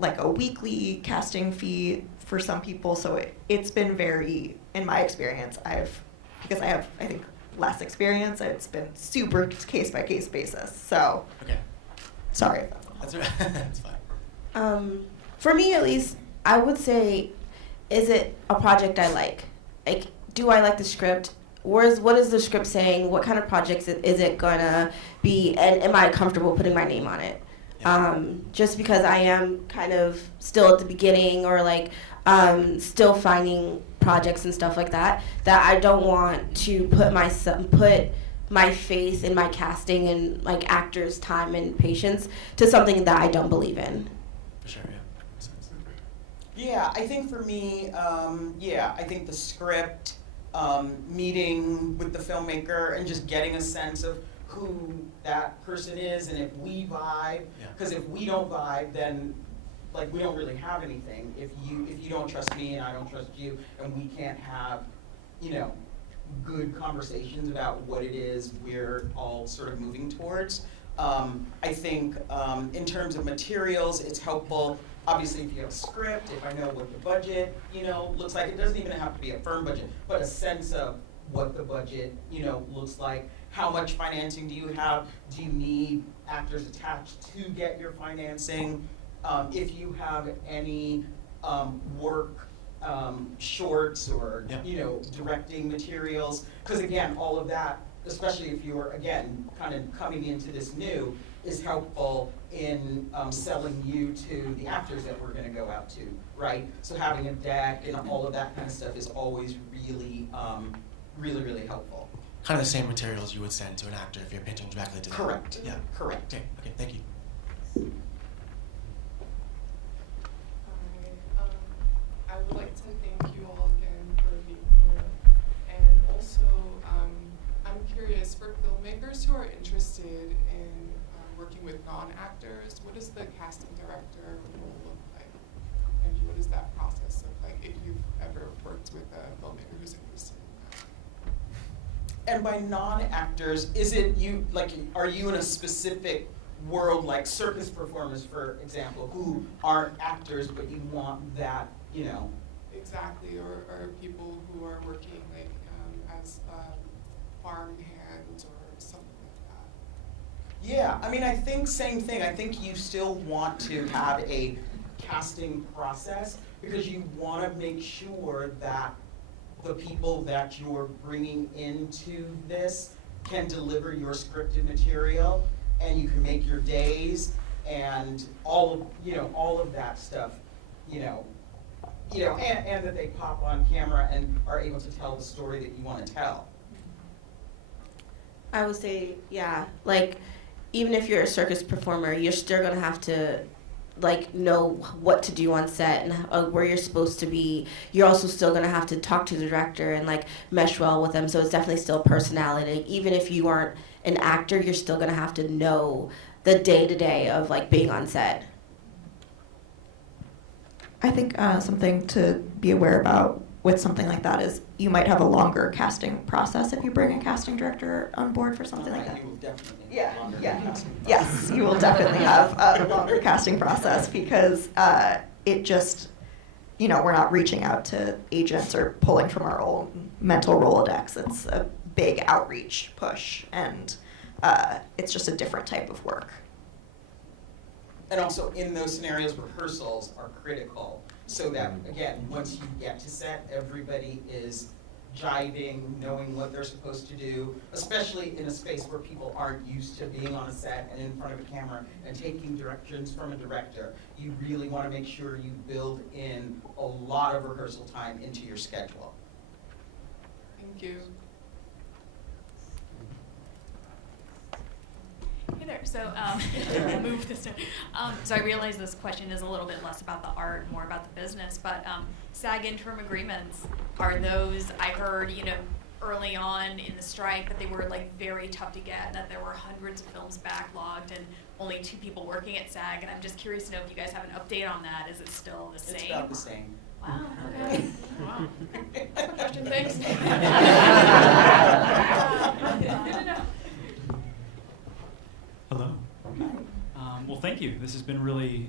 a weekly casting fee for some people. So it's been very, in my experience, because I have, I think, less experience, it's been super case by case basis. So Okay. Sorry if That's right. That's fine. For me, at least, I would say, is it a project I like? Do I like the script? What is the script saying? What kind of projects is it gonna be? And am I comfortable putting my name on it? Yeah. Just because I am kind of still at the beginning, or still finding projects and stuff like that I don't want to put my faith in my casting and actors' time and patience to something that I don't believe in. For sure, yeah. Makes sense. Yeah, I think for me, I think the script, meeting with the filmmaker and just getting a sense of who that person is, and if we vibe, because if we don't vibe, then we don't really have anything. If you don't trust me and I don't trust you, and we can't have, good conversations about what it is we're all sort of moving towards. I think in terms of materials, it's helpful. Obviously, if you have a script, if I know what the budget, looks like, it doesn't even have to be a firm budget, but a sense of what the budget, looks like. How much financing do you have? Do you need actors attached to get your financing? If you have any work shorts or directing materials, because again, all of that, especially if you're again kind of coming into this new, is helpful in selling you to the actors that we're going to go out to, right? So having a deck and all of that kind of stuff is always really, really helpful. Kind of the same materials you would send to an actor if you're pitching directly to them. Correct. Yeah. Correct. Okay, thank you. I would like to thank you all again for being here. And also, I'm curious, for filmmakers who are interested in working with non-actors, what does the casting director role look like? And what does that process look like if you've ever worked with a filmmaker who's interested in that? And by non-actors, is it you, are you in a specific world, like circus performers, for example, who aren't actors, but you want that, Exactly, or people who are working as a farmhand or something like that? Yeah, I mean, I think same thing. I think you still want to have a casting process because you want to make sure that the people that you're bringing into this can deliver your scripted material, and you can make your days and all of that stuff, and that they pop on camera and are able to tell the story that you want to tell. I would say, yeah, like, even if you're a circus performer, you're still gonna have to, like, know what to do on set and where you're supposed to be. You're also still gonna have to talk to the director and, like, mesh well with them, so it's definitely still personality. Even if you aren't an actor, you're still gonna have to know the day-to-day of, like, being on set. I think something to be aware about with something like that is you might have a longer casting process if you bring a casting director on board for something like that. You will definitely have Yeah, a longer yeah. casting process. Yes, you will definitely have a longer casting process because it just, we're not reaching out to agents or pulling from our own mental Rolodex. It's a big outreach push, and it's just a different type of work. And also in those scenarios, rehearsals are critical so that, again, once you get to set, everybody is jiving, knowing what they're supposed to do, especially in a space where people aren't used to being on a set and in front of a camera and taking directions from a director. You really want to make sure you build in a lot of rehearsal time into your schedule. Thank you. Hey there. So I'll move this down. So I realize this question is a little bit less about the art, more about the business. But SAG interim agreements, are those? I heard, early on in the strike that they were like very tough to get, that there were hundreds of films backlogged and only 2 people working at SAG. And I'm just curious to know if you guys have an update on that. Is it still the same? It's about the same. Wow. Okay. Wow. That's my question. Thanks. Good to know. Hello. Well, thank you. This has been really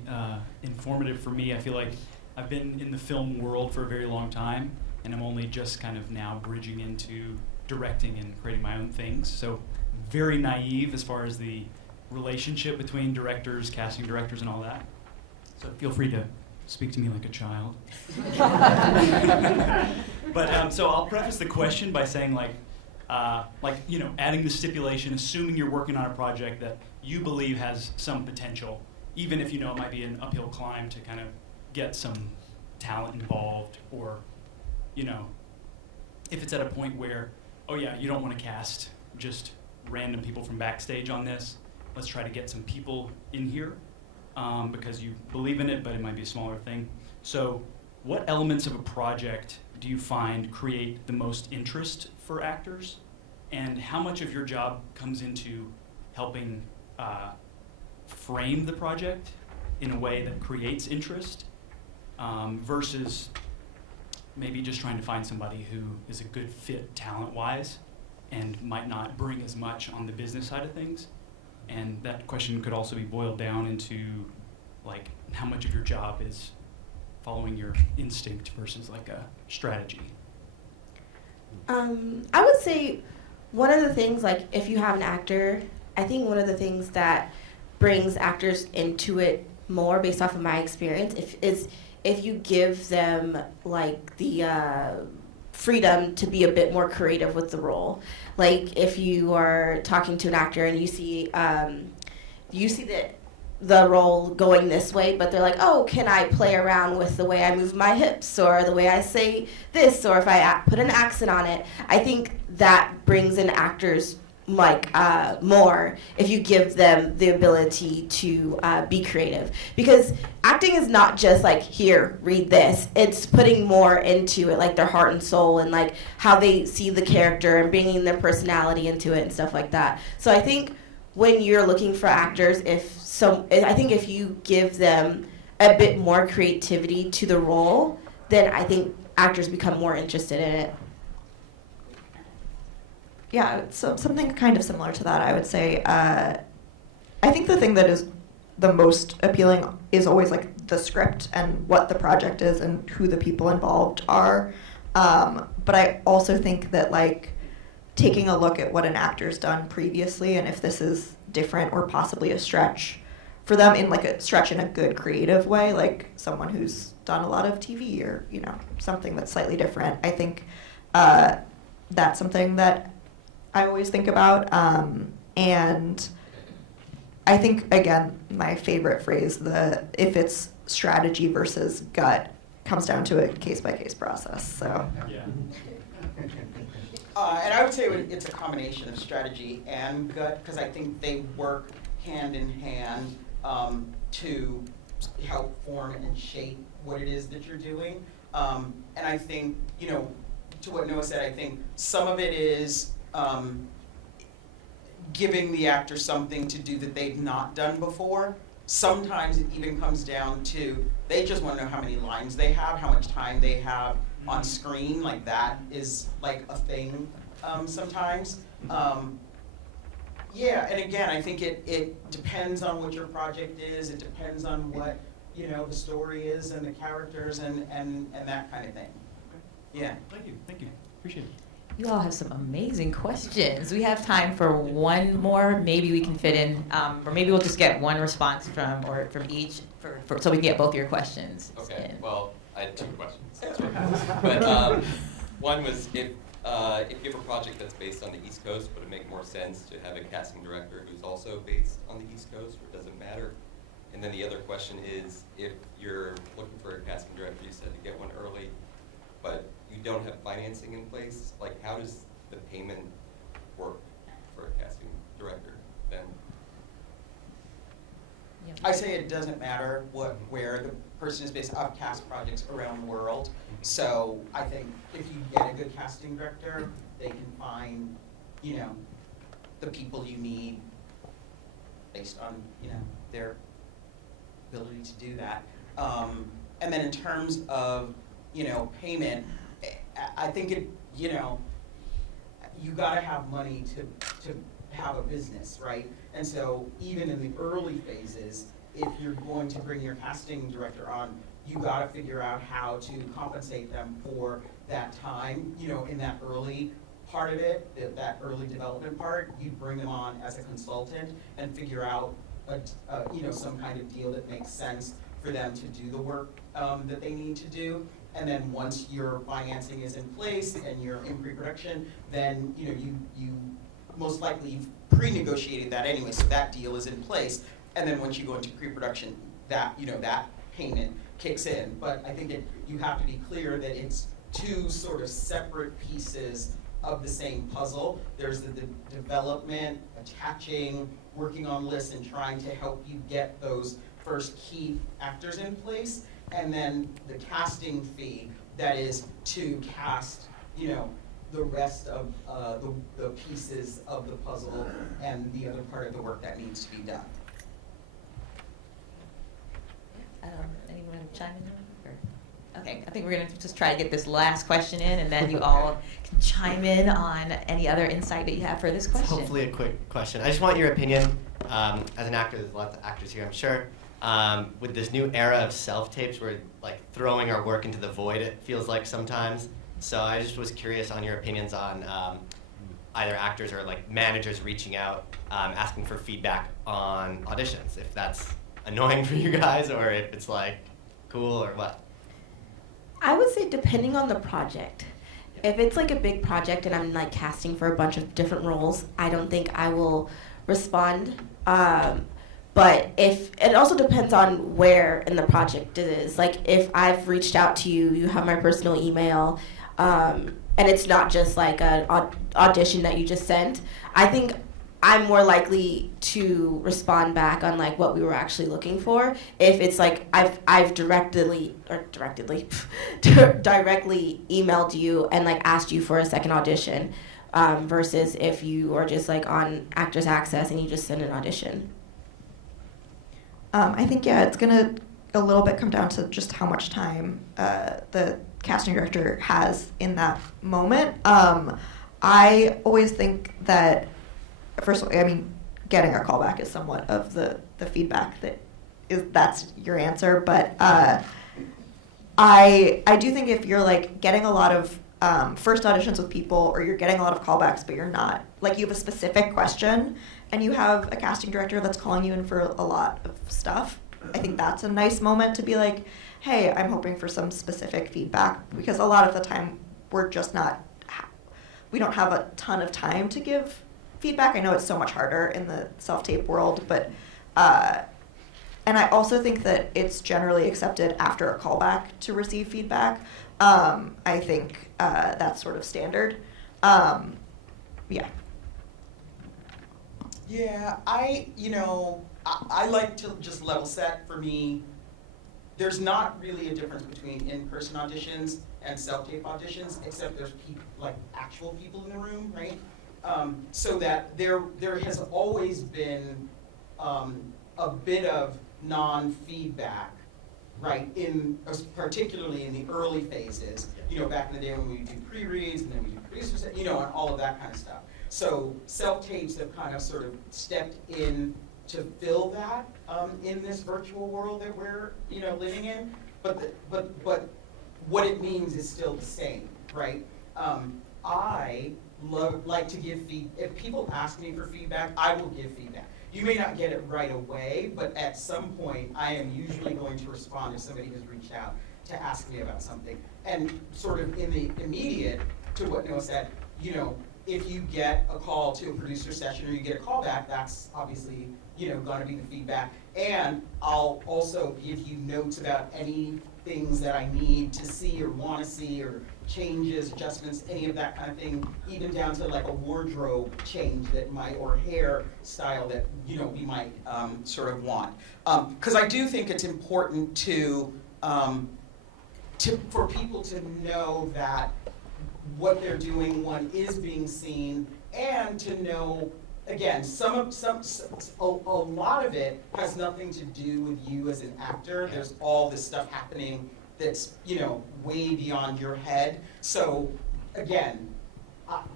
informative for me. I feel like I've been in the film world for a very long time, and I'm only just kind of now bridging into directing and creating my own things. So very naive as far as the relationship between directors, casting directors, and all that. So feel free to speak to me like a child. But so I'll preface the question by saying adding the stipulation, assuming you're working on a project that you believe has some potential, even if it might be an uphill climb to kind of get some talent involved, or, if it's at a point where, oh yeah, you don't want to cast just random people from backstage on this, let's try to get some people in here because you believe in it, but it might be a smaller thing. So what elements of a project do you find create the most interest for actors? And how much of your job comes into helping frame the project in a way that creates interest versus maybe just trying to find somebody who is a good fit talent-wise and might not bring as much on the business side of things? And that question could also be boiled down into like how much of your job is following your instinct versus like a strategy. I would say one of the things, like, if you have an actor, I think one of the things that brings actors into it more, based off of my experience, if you give them like the freedom to be a bit more creative with the role. Like, if you are talking to an actor and you see that the role going this way, but they're like, oh, can I play around with the way I move my hips or the way I say this, or if I put an accent on it? I think that brings in actors more if you give them the ability to be creative, because acting is not just like, here, read this. It's putting more into it, like their heart and soul, and like how they see the character and bringing their personality into it and stuff like that. So I think when you're looking for actors, I think if you give them a bit more creativity to the role, then I think actors become more interested in it. Yeah, so something kind of similar to that, I would say. I think the thing that is the most appealing is always like the script and what the project is and who the people involved are. But I also think that like taking a look at what an actor's done previously and if this is different or possibly a stretch for them, in like a stretch in a good creative way, like someone who's done a lot of TV or, you know, something that's slightly different. I think that's something that I always think about. And I think, again, my favorite phrase, if it's strategy versus gut, comes down to a case-by-case process. So. Yeah. And I would say it's a combination of strategy and gut, because I think they work hand in hand to help form and shape what it is that you're doing. And I think, you know, to what Noah said, I think some of it is giving the actor something to do that they've not done before. Sometimes it even comes down to they just want to know how many lines they have, how much time they have on screen. Like that is like a thing sometimes. Yeah, and again, I think it depends on what your project is. It depends on what, you know, the story is and the characters and that kind of thing. Yeah. Thank you. Appreciate it. You all have some amazing questions. We have time for one more. Maybe we can fit in, or maybe we'll just get one response from each, so we can get both your questions. Okay. in. Well, I had two questions. But one was if you have a project that's based on the East Coast, would it make more sense to have a casting director who's also based on the East Coast, or does it matter? And then the other question is, if you're looking for a casting director, you said to get one early, but you don't have financing in place, like how does the payment work for a casting director then? Yeah. I say it doesn't matter where the person is based. I've cast projects around the world, so I think if you get a good casting director, they can find, you know, the people you need based on, you know, their ability to do that. And then in terms of, you know, payment, I think it, you know, you gotta have money to have a business, right? And so even in the early phases, if you're going to bring your casting director on, you gotta figure out how to compensate them for that time, you know, in that early part of it, that early development part. You bring them on as a consultant and figure out, you know, some kind of deal that makes sense for them to do the work that they need to do. And then once your financing is in place and you're in pre-production, then, you know, you most likely you've pre-negotiated that anyway, so that deal is in place. And then once you go into pre-production, that, you know, that payment kicks in. But I think you have to be clear that it's two sort of separate pieces of the same puzzle. There's the development, attaching, working on lists, and trying to help you get those first key actors in place. And then the casting fee, that is to cast, you know, the rest of the pieces of the puzzle and the other part of the work that needs to be done. Anyone want to chime in? Okay, I think we're going to just try to get this last question in, and then you all can chime in on any other insight that you have for this question. Hopefully a quick question. I just want your opinion. As an actor, there's lots of actors here, I'm sure. With this new era of self-tapes, we're like throwing our work into the void, it feels like sometimes. So I just was curious on your opinions on either actors or like managers reaching out, asking for feedback on auditions, if that's annoying for you guys or if it's like cool or what. I would say depending on the project. If it's like a big project and I'm like casting for a bunch of different roles, I don't think I will respond. But if it also depends on where in the project it is. Like if I've reached out to you, you have my personal email, and it's not just like an audition that you just sent, I think I'm more likely to respond back on like what we were actually looking for. If it's like I've directly emailed you and like asked you for a second audition, versus if you are just like on Actors Access and you just send an audition. I think, yeah, it's going to a little bit come down to just how much time the casting director has in that moment. I always think that, first of all, I mean, getting a callback is somewhat of the feedback that's your answer. But I do think if you're like getting a lot of first auditions with people, or you're getting a lot of callbacks, but you're not, like, you have a specific question, and you have a casting director that's calling you in for a lot of stuff. I think that's a nice moment to be like, hey, I'm hoping for some specific feedback, because a lot of the time we're just not, we don't have a ton of time to give feedback. I know it's so much harder in the self-tape world, but, and I also think that it's generally accepted after a callback to receive feedback. I think that's sort of standard. Yeah. Yeah, I like to just level set. For me, there's not really a difference between in-person auditions and self-tape auditions, except there's like actual people in the room, right? So that there has always been a bit of non-feedback, right? Particularly in the early phases, back in the day when we do pre-reads and then we do producers, and all of that kind of stuff. So self-tapes have kind of sort of stepped in to fill that in this virtual world that we're living in. But what it means is still the same, right? I like to give feedback. If people ask me for feedback, I will give feedback. You may not get it right away, but at some point, I am usually going to respond if somebody has reached out to ask me about something. And sort of in the immediate, to what Noah said, if you get a call to a producer session or you get a call back, that's obviously, going to be the feedback. And I'll also give you notes about any things that I need to see or want to see, or changes, adjustments, any of that kind of thing, even down to like a wardrobe change or hair style that, we might sort of want. Because I do think it's important for people to know that what they're doing, one, is being seen, and to know, again, a lot of it has nothing to do with you as an actor. There's all this stuff happening that's, way beyond your head. So, again,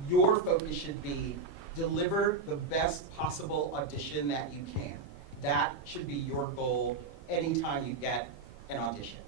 your focus should be deliver the best possible audition that you can. That should be your goal anytime you get an audition.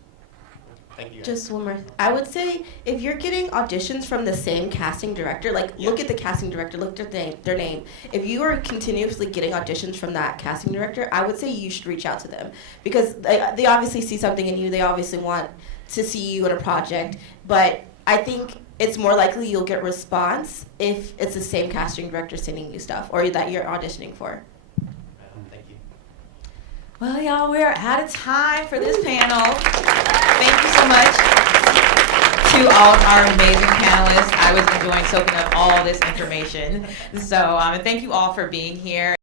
Thank you. Just one more. I would say if you're getting auditions from the same casting director, look at the casting director, look at their name. If you are continuously getting auditions from that casting director, I would say you should reach out to them, because they obviously see something in you. They obviously want to see you in a project, but I think it's more likely you'll get response if it's the same casting director sending you stuff or that you're auditioning for. Thank you. Well, y'all, we're out of time for this panel. Thank you so much to all of our amazing panelists. I was enjoying soaking up all this information. So thank you all for being here.